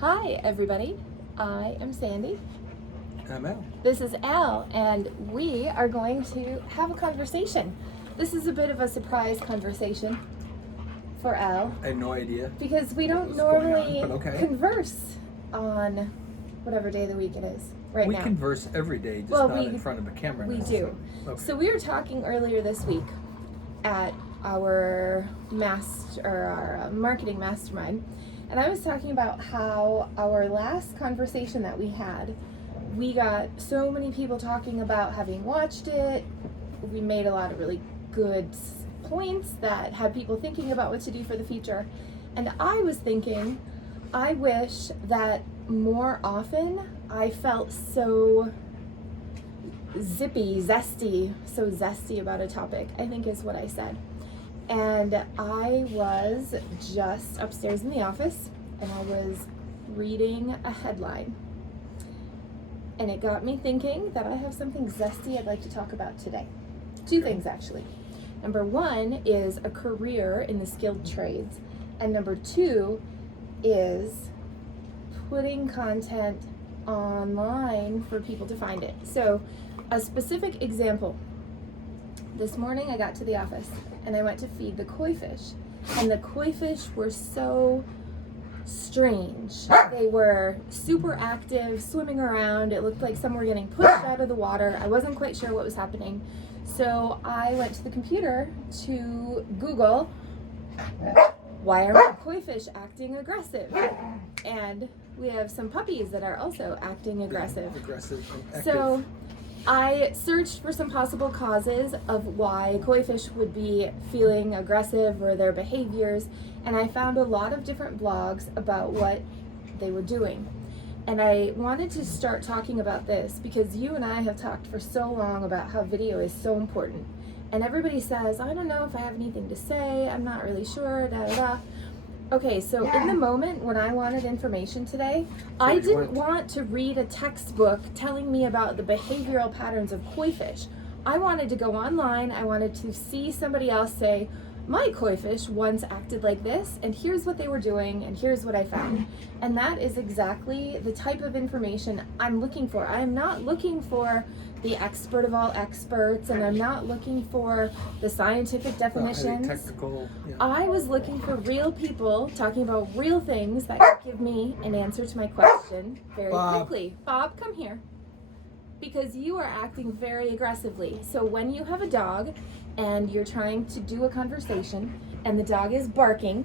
Hi, everybody. I am Sandy. I'm Al. This is Al, and we are going to have a conversation. This is a bit of a surprise conversation for Al I had no idea. because we don't what's going on, normally but okay. converse on whatever day of the week it is right We now. converse every day, just Well, not we- in front of a camera. We now. do. Okay. So we were talking earlier this week at our marketing mastermind, and I was talking about how our last conversation that we had, we got so many people talking about having watched it. We made a lot of really good points that had people thinking about what to do for the future. And I was thinking, I wish that more often I felt so zesty about a topic, I think is what I said. And I was just upstairs in the office and I was reading a headline. And it got me thinking that I have something zesty I'd like to talk about today. Two things, actually. Number one is a career in the skilled trades. And number two is putting content online for people to find it. So a specific example. This morning I got to the office and I went to feed the koi fish. And the koi fish were so strange. They were super active, swimming around. It looked like some were getting pushed out of the water. I wasn't quite sure what was happening. So I went to the computer to Google, why are my koi fish acting aggressive? And we have some puppies that are also acting aggressive. Aggressive and active. So I searched for some possible causes of why koi fish would be feeling aggressive or their behaviors, and I found a lot of different blogs about what they were doing. And I wanted to start talking about this because you and I have talked for so long about how video is so important. And everybody says, I don't know if I have anything to say, I'm not really sure, da da da. Okay, so in the moment when I wanted information today, I didn't want to read a textbook telling me about the behavioral patterns of koi fish. I wanted to go online, I wanted to see somebody else say, my koi fish once acted like this, and here's what they were doing, and here's what I found. And that is exactly the type of information I'm looking for. I am not looking for the expert of all experts, and I'm not looking for the scientific definitions. Technical. Yeah. I was looking for real people talking about real things that could give me an answer to my question very quickly. Bob, come here. Because you are acting very aggressively. So when you have a dog and you're trying to do a conversation and the dog is barking,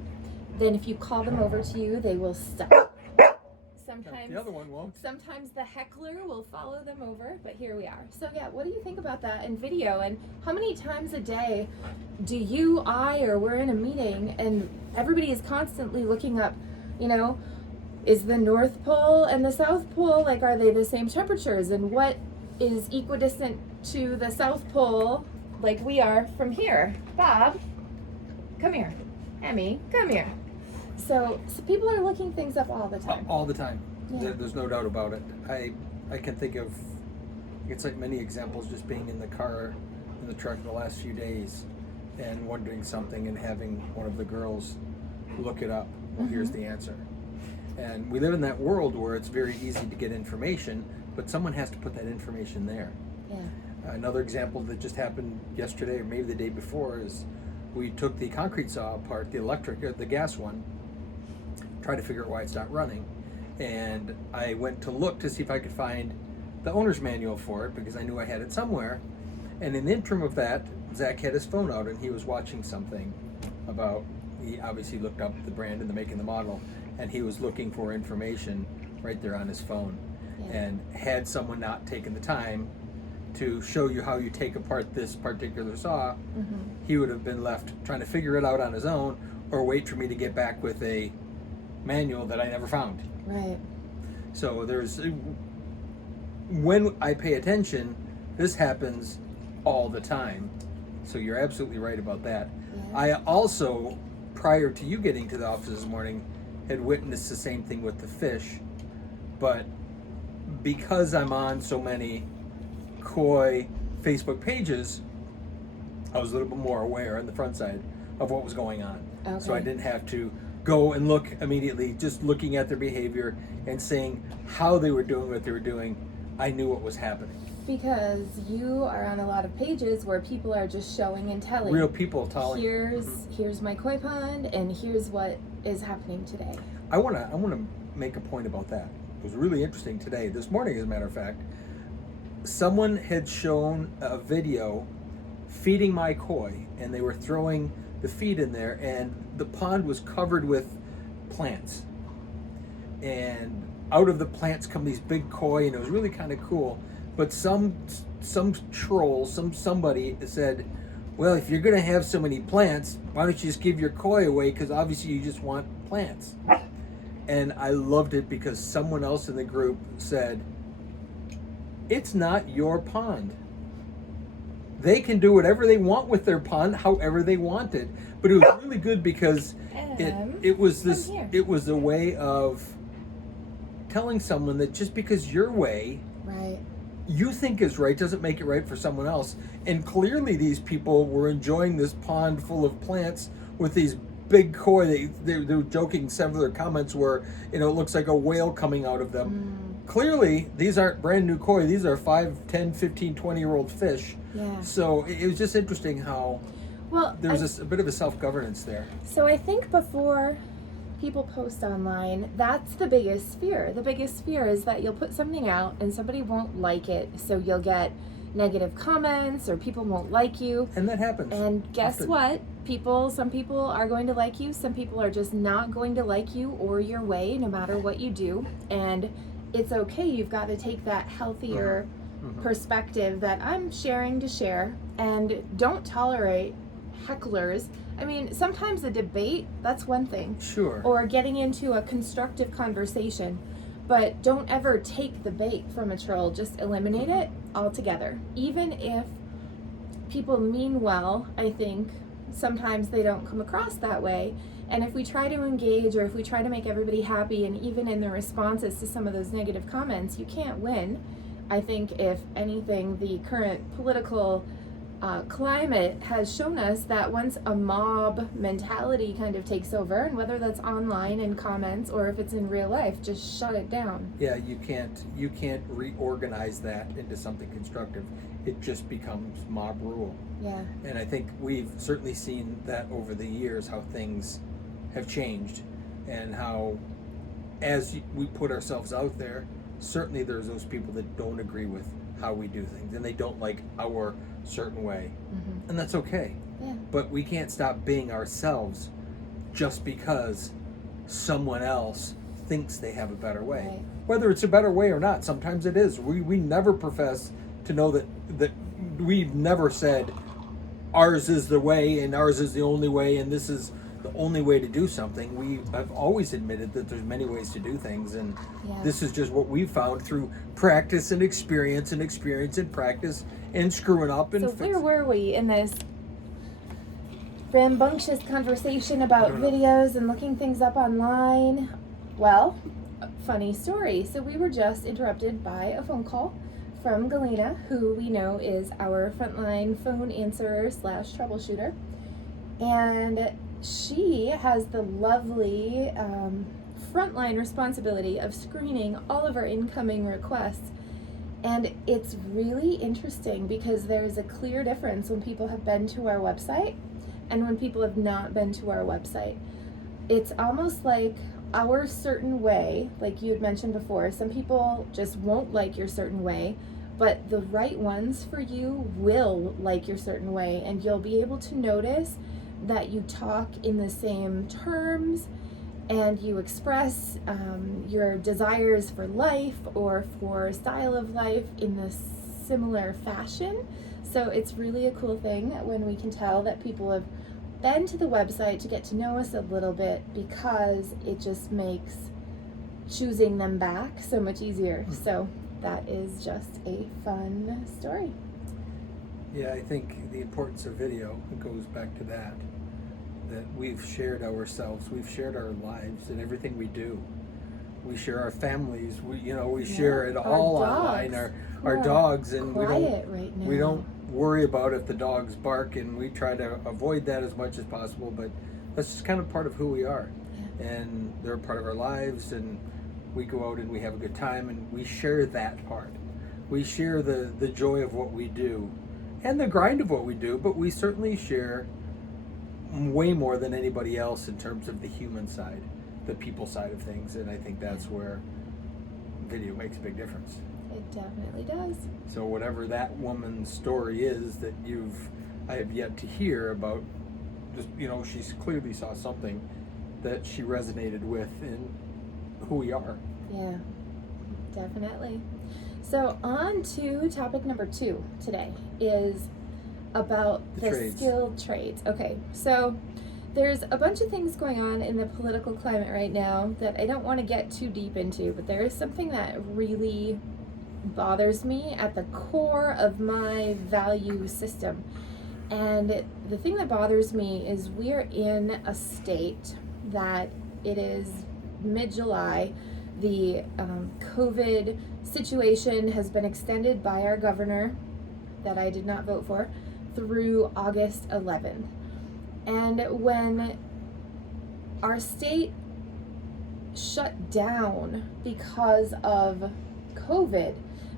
then if you call them over to you, they will stop. Sometimes the other one won't. Sometimes the heckler will follow them over, but here we are. So yeah, what do you think about that in video? And how many times a day do you, or we're in a meeting and everybody is constantly looking up, is the North Pole and the South Pole, are they the same temperatures? And what is equidistant to the South Pole, like we are from here? Bob, come here. Emmy, come here. So people are looking things up all the time. All the time. Yeah. There's no doubt about it. I can think of, it's like many examples, just being in the car, in the truck the last few days and wondering something and having one of the girls look it up. Well, here's the answer. And we live in that world where it's very easy to get information, but someone has to put that information there. Yeah. Another example that just happened yesterday or maybe the day before is we took the concrete saw apart, the gas one, tried to figure out why it's not running. And I went to look to see if I could find the owner's manual for it because I knew I had it somewhere. And in the interim of that, Zach had his phone out and he was watching something about, he obviously looked up the brand and the make and the model, and he was looking for information right there on his phone. Yeah. And had someone not taken the time to show you how you take apart this particular saw, he would have been left trying to figure it out on his own or wait for me to get back with a manual that I never found. Right. So when I pay attention, this happens all the time. So you're absolutely right about that. Yeah. I also, prior to you getting to the office this morning, had witnessed the same thing with the fish, but because I'm on so many koi Facebook pages, I was a little bit more aware on the front side of what was going on. Okay. So I didn't have to go and look immediately, just looking at their behavior and seeing how they were doing what they were doing, I knew what was happening. Because you are on a lot of pages where people are just showing and telling. Real people telling. Here's my koi pond, and here's what is happening today. I wanna make a point about that. It was really interesting today. This morning, as a matter of fact, someone had shown a video feeding my koi, and they were throwing the feed in there, and the pond was covered with plants. And out of the plants come these big koi, and it was really kind of cool. But some troll, somebody said, well, if you're going to have so many plants, why don't you just give your koi away? Because obviously you just want plants. And I loved it because someone else in the group said, it's not your pond. They can do whatever they want with their pond, however they want it. But it was really good because it was a way of telling someone that just because your way you think is right doesn't make it right for someone else. And clearly these people were enjoying this pond full of plants with these big koi. They were joking. Some of their comments were, it looks like a whale coming out of them. Clearly these aren't brand new koi. These are 5, 10, 15, 20-year-old fish. Yeah. So it was just interesting how there was a bit of a self-governance there. So I think before people post online, that's the biggest fear. The biggest fear is that you'll put something out and somebody won't like it, so you'll get negative comments or people won't like you. And that happens. And guess what? Some people are going to like you, some people are just not going to like you or your way, no matter what you do. And it's okay. You've got to take that healthier perspective that I'm sharing to share, and don't tolerate hecklers. I mean, sometimes a debate, that's one thing. Sure. Or getting into a constructive conversation. But don't ever take the bait from a troll. Just eliminate it altogether. Even if people mean well, I think sometimes they don't come across that way. And if we try to engage, or if we try to make everybody happy, and even in the responses to some of those negative comments, you can't win. I think if anything, the current political climate has shown us that once a mob mentality kind of takes over, and whether that's online in comments or if it's in real life, just shut it down. Yeah, you can't reorganize that into something constructive. It just becomes mob rule. Yeah. And I think we've certainly seen that over the years, how things have changed, and how as we put ourselves out there, certainly there's those people that don't agree with how we do things, and they don't like our certain way, and that's okay. Yeah. But we can't stop being ourselves just because someone else thinks they have a better way. Right. Whether it's a better way or not, sometimes it is. We never profess to know that we've never said ours is the way and ours is the only way and this is the only way to do something. We have always admitted that there's many ways to do things, and this is just what we found through practice and experience and practice and screwing up. And so where were we in this rambunctious conversation about videos and looking things up online? Well, funny story. So we were just interrupted by a phone call from Galena, who we know is our frontline phone answerer / troubleshooter. And she has the lovely frontline responsibility of screening all of our incoming requests. And it's really interesting because there's a clear difference when people have been to our website and when people have not been to our website. It's almost like our certain way, like you had mentioned before, some people just won't like your certain way, but the right ones for you will like your certain way, and you'll be able to notice that you talk in the same terms and you express your desires for life or for style of life in the similar fashion. So it's really a cool thing when we can tell that people have been to the website to get to know us a little bit, because it just makes choosing them back so much easier. So that is just a fun story. Yeah, I think the importance of video goes back to that we've shared ourselves, we've shared our lives and everything we do. We share our families, we share it all online, our dogs, and we don't worry about if the dogs bark, and we try to avoid that as much as possible, but that's just kind of part of who we are. and they're a part of our lives, and we go out and we have a good time, and we share that part. We share the joy of what we do and the grind of what we do, but we certainly share way more than anybody else in terms of the human side, the people side of things, and I think that's where video makes a big difference. It definitely does. So whatever that woman's story is that I have yet to hear about, just, she clearly saw something that she resonated with in who we are. Yeah, definitely. So on to topic number 2 today is about the trades. Skilled trades. Okay, so there's a bunch of things going on in the political climate right now that I don't want to get too deep into, but there is something that really bothers me at the core of my value system. And the thing that bothers me is we're in a state that it is mid-July. The COVID situation has been extended by our governor, that I did not vote for, through August 11th. And when our state shut down because of COVID,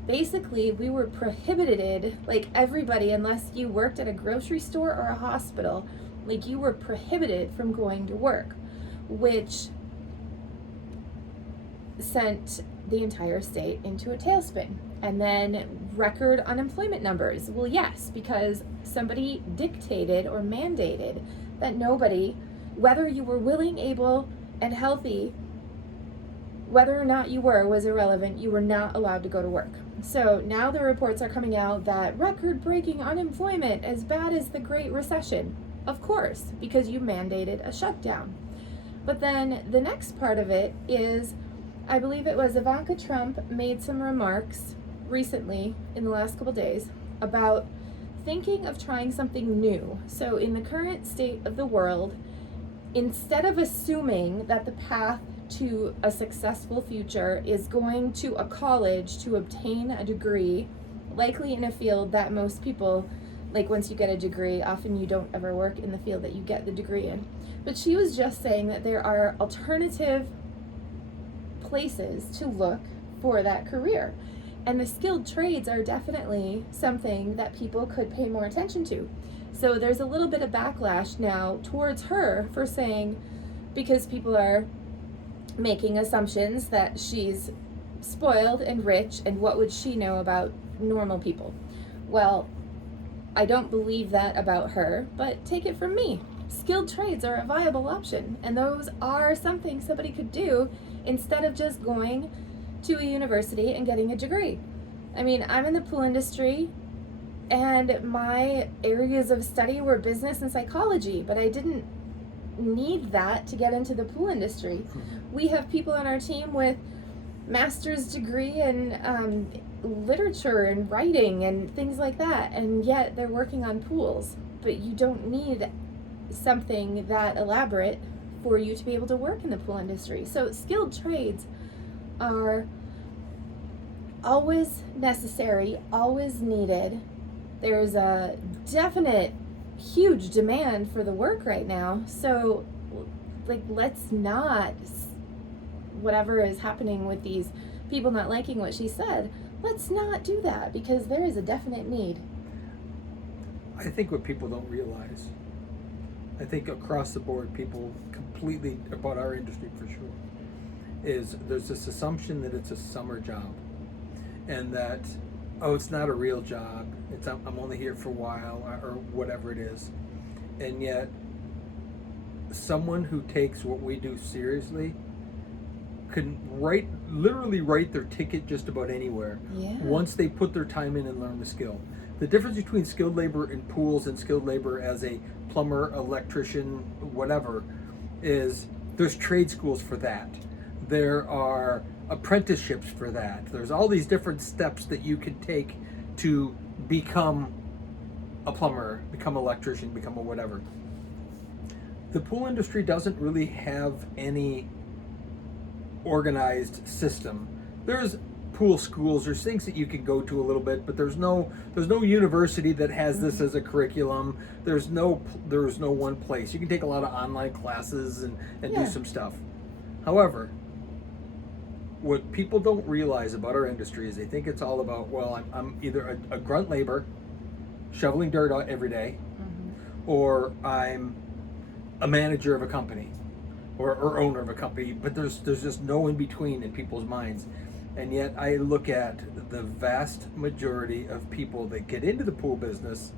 basically we were prohibited, like everybody, unless you worked at a grocery store or a hospital, like you were prohibited from going to work, which sent the entire state into a tailspin. And then record unemployment numbers. Well, yes, because somebody dictated or mandated that nobody, whether you were willing, able, and healthy, whether or not you were was irrelevant. You were not allowed to go to work. So now the reports are coming out that record-breaking unemployment, as bad as the Great Recession. Of course, because you mandated a shutdown. But then the next part of it is, I believe it was Ivanka Trump made some remarks recently in the last couple days about thinking of trying something new. So in the current state of the world, instead of assuming that the path to a successful future is going to a college to obtain a degree, likely in a field that most people, like once you get a degree, often you don't ever work in the field that you get the degree in. But she was just saying that there are alternative places to look for that career. And the skilled trades are definitely something that people could pay more attention to. So there's a little bit of backlash now towards her for saying, because people are making assumptions that she's spoiled and rich, and what would she know about normal people? Well, I don't believe that about her, but take it from me. Skilled trades are a viable option, and those are something somebody could do instead of just going to a university and getting a degree. I mean, I'm in the pool industry, and my areas of study were business and psychology, but I didn't need that to get into the pool industry. We have people on our team with master's degree in literature and writing and things like that, and yet they're working on pools. But you don't need something that elaborate for you to be able to work in the pool industry. So skilled trades are always necessary, always needed. There's a definite huge demand for the work right now. So like, let's not, whatever is happening with these people not liking what she said, let's not do that, because there is a definite need. I think what people don't realize, I think across the board, people completely, about our industry for sure, is there's this assumption that it's a summer job, and that, oh, it's not a real job, it's I'm only here for a while, or whatever it is. And yet someone who takes what we do seriously can literally write their ticket just about anywhere. Yeah. Once they put their time in and learn the skill. The difference between skilled labor in pools and skilled labor as a plumber, electrician, whatever, is there's trade schools for that. There are apprenticeships for that. There's all these different steps that you can take to become a plumber, become an electrician, become a whatever. The pool industry doesn't really have any organized system. There's pool schools, there's things that you can go to a little bit, but there's no university that has this as a curriculum. There's no one place. You can take a lot of online classes and do some stuff. However, what people don't realize about our industry is they think it's all about, well, I'm either a grunt labor, shoveling dirt out every day, or I'm a manager of a company or owner of a company, but there's just no in between in people's minds. And yet I look at the vast majority of people that get into the pool business,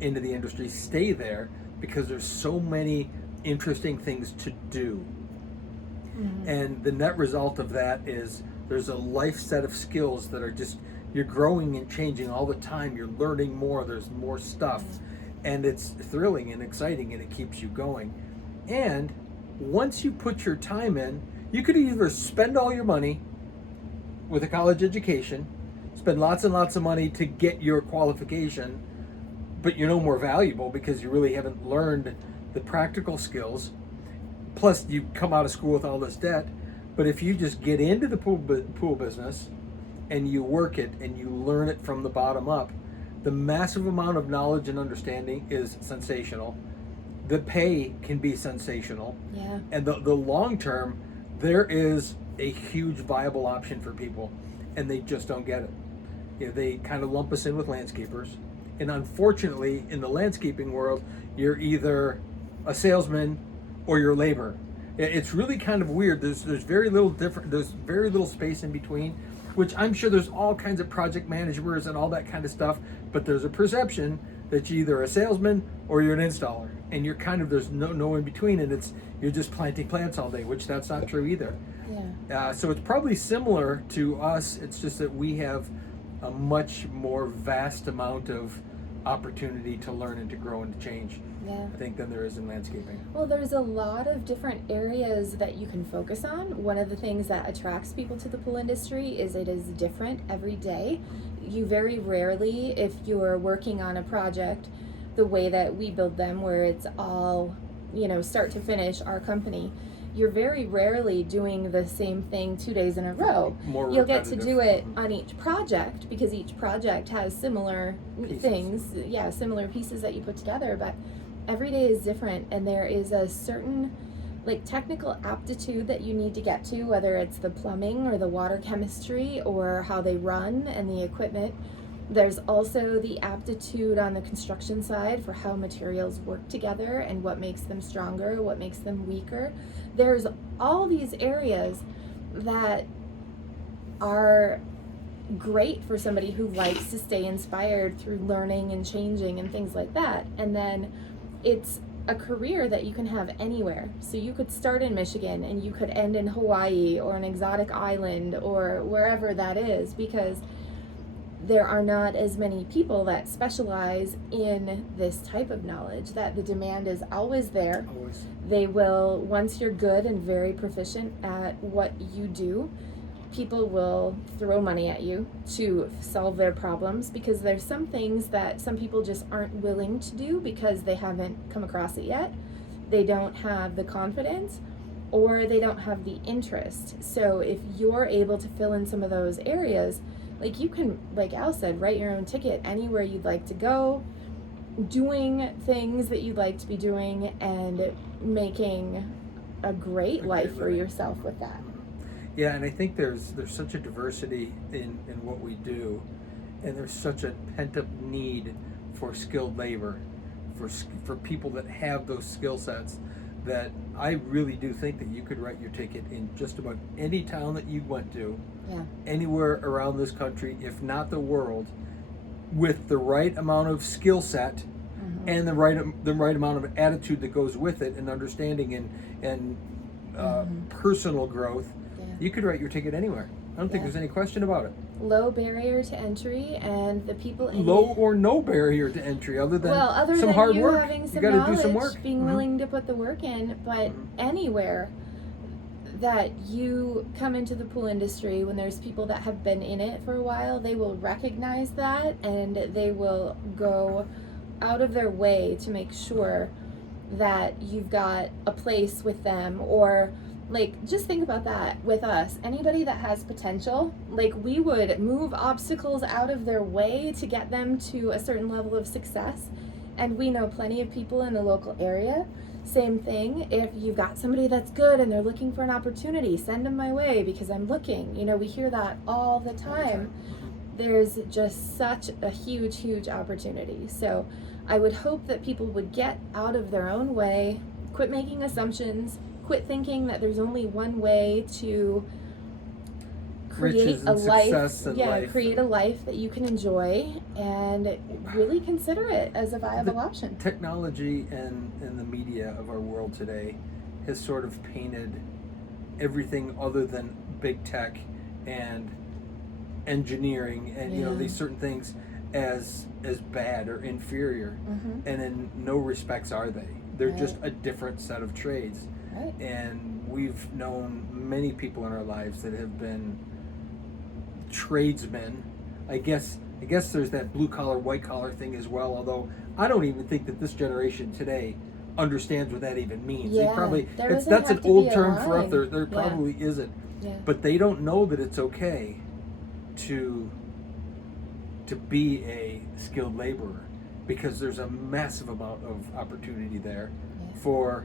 into the industry, stay there because there's so many interesting things to do. And the net result of that is there's a life set of skills that are just, you're growing and changing all the time. You're learning more, there's more stuff. And it's thrilling and exciting, and it keeps you going. And once you put your time in, you could either spend all your money with a college education, spend lots and lots of money to get your qualification, but you're no more valuable because you really haven't learned the practical skills. Plus, you come out of school with all this debt. But if you just get into the pool business and you work it and you learn it from the bottom up, the massive amount of knowledge and understanding is sensational. The pay can be sensational. Yeah. And the long term, there is a huge viable option for people, and they just don't get it. You know, they kind of lump us in with landscapers. And unfortunately, in the landscaping world, you're either a salesman or your labor. It's really kind of weird. There's very little there's very little space in between, which I'm sure there's all kinds of project managers and all that kind of stuff, but there's a perception that you're either a salesman or you're an installer, and you're kind of, there's no in between, and you're just planting plants all day, which that's not true either. Yeah. So it's probably similar to us. It's just that we have a much more vast amount of opportunity to learn and to grow and to change, Yeah. I think, than there is in landscaping. Well, there's a lot of different areas that you can focus on. One of the things that attracts people to the pool industry is it is different every day. You very rarely, if you're working on a project the way that we build them, where it's all, start to finish, our company, you're very rarely doing the same thing 2 days in a row. More You'll get to repetitive. do it on each project because each project has similar Pieces. things, similar pieces that you put together, but every day is different, and there is a certain technical aptitude that you need to get to, whether it's the plumbing or the water chemistry or how they run and the equipment. There's also the aptitude on the construction side for how materials work together and what makes them stronger, what makes them weaker. There's all these areas that are great for somebody who likes to stay inspired through learning and changing and things like that. And then it's a career that you can have anywhere. So you could start in Michigan and you could end in Hawaii or an exotic island or wherever that is, because there are not as many people that specialize in this type of knowledge, that the demand is always there. Always. They will, once you're good and very proficient at what you do, people will throw money at you to solve their problems, because there's some things that some people just aren't willing to do because they haven't come across it yet. They don't have the confidence, or they don't have the interest. So if you're able to fill in some of those areas, you can, like Al said, write your own ticket anywhere you'd like to go, doing things that you'd like to be doing, and making a great life for yourself with that. Yeah, and I think there's such a diversity in what we do, and there's such a pent-up need for skilled labor, for people that have those skill sets, that I really do think that you could write your ticket in just about any town that you went to, anywhere around this country, if not the world, with the right amount of skill set and the right amount of attitude that goes with it, and understanding and personal growth. You could write your ticket anywhere. I don't think there's any question about it. Low barrier to entry, and the people in low or no barrier to entry, other than some hard work. Having some you got to knowledge, do some work. being willing to put the work in. But anywhere that you come into the pool industry, when there's people that have been in it for a while, they will recognize that, and they will go out of their way to make sure that you've got a place with them. Or just think about that with us. Anybody that has potential, we would move obstacles out of their way to get them to a certain level of success. And we know plenty of people in the local area. Same thing, if you've got somebody that's good and they're looking for an opportunity, send them my way because I'm looking. We hear that all the time. There's just such a huge opportunity. So I would hope that people would get out of their own way, quit making assumptions, quit thinking that there's only one way to create a life, create a life that you can enjoy, and really consider it as a viable option. Technology and the media of our world today has sort of painted everything other than big tech and engineering and these certain things as bad or inferior, and in no respects are they. They're just a different set of trades. And we've known many people in our lives that have been tradesmen. I guess there's that blue collar, white collar thing as well, although I don't even think that this generation today understands what that even means. That's an old term for us. There probably isn't. But they don't know that it's okay to be a skilled laborer, because there's a massive amount of opportunity there for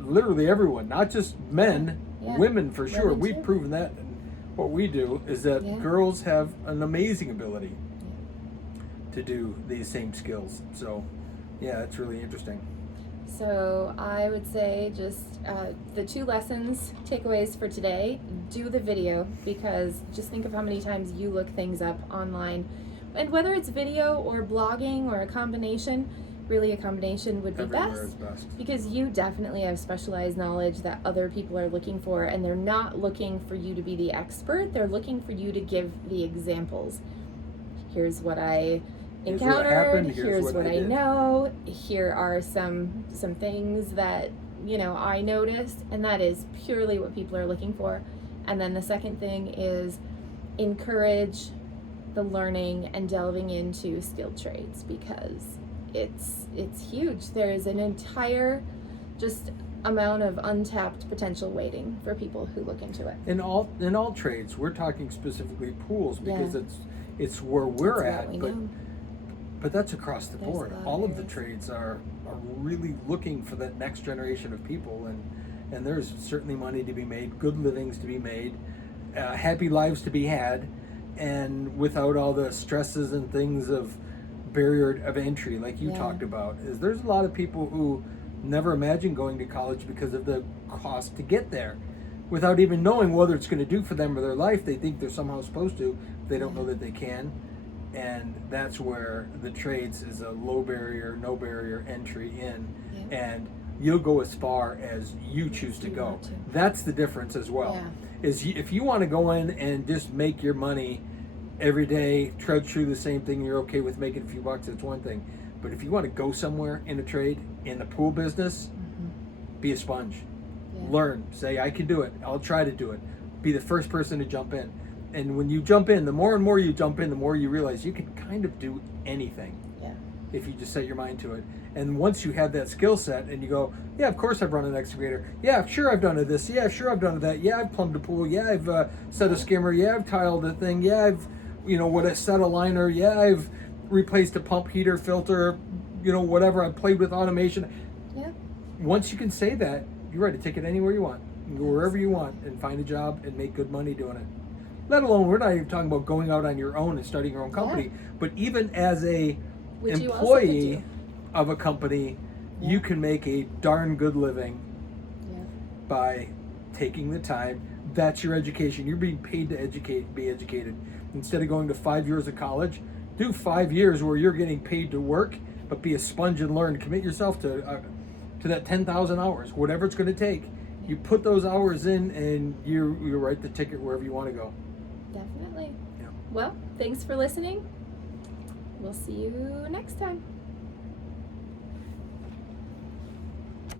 literally everyone, not just men, women for sure. Women We've too. proven that. And what we do is that girls have an amazing ability to do these same skills. So it's really interesting. So I would say just the 2 lessons, takeaways for today: do the video, because just think of how many times you look things up online, and whether it's video or blogging or a combination, really a combination would be Everywhere is best. because you definitely have specialized knowledge that other people are looking for, and they're not looking for you to be the expert. They're looking for you to give the examples. Here's what I encountered, here's what I know, here are some things that I noticed, and that is purely what people are looking for. And then the second thing is encourage the learning and delving into skilled trades, because it's huge. There's an entire just amount of untapped potential waiting for people who look into it. In all trades, we're talking specifically pools, because it's where we're That's at, what we know. but that's across the There's board. a lot of All of the areas. trades are really looking for that next generation of people, and there's certainly money to be made, good livings to be made, happy lives to be had, and without all the stresses and things of barrier of entry like you talked about. There's a lot of people who never imagined going to college because of the cost to get there, without even knowing whether it's going to do for them or their life. They think they're somehow supposed to. They don't know that they can. And that's where the trades is a low barrier, no barrier entry in, and you'll go as far as you choose to go. That's the difference as well. Is if you want to go in and just make your money every day, trudge through the same thing, you're okay with making a few bucks, it's one thing. But if you want to go somewhere in a trade, in the pool business, be a sponge. Learn. Say, I can do it. I'll try to do it. Be the first person to jump in. And when you jump in, the more and more you jump in, the more you realize you can kind of do anything if you just set your mind to it. And once you have that skill set and you go, yeah, of course I've run an excavator. Yeah, sure I've done this. Yeah, sure I've done that. Yeah, I've plumbed a pool. Yeah, I've set a skimmer. Yeah, I've tiled a thing. Yeah, I've, set a liner. Yeah, I've replaced a pump, heater, filter, whatever. I've played with automation. Once you can say that, you're ready to take it anywhere you want. You can go wherever you want and find a job and make good money doing it. Let alone, we're not even talking about going out on your own and starting your own company, but even as a employee of a company, you can make a darn good living by taking the time. That's your education. You're being paid to be educated. Instead of going to 5 years of college, do 5 years where you're getting paid to work, but be a sponge and learn. Commit yourself to that 10,000 hours, whatever it's going to take. You put those hours in, and you write the ticket wherever you want to go. Definitely. Well, thanks for listening. We'll see you next time.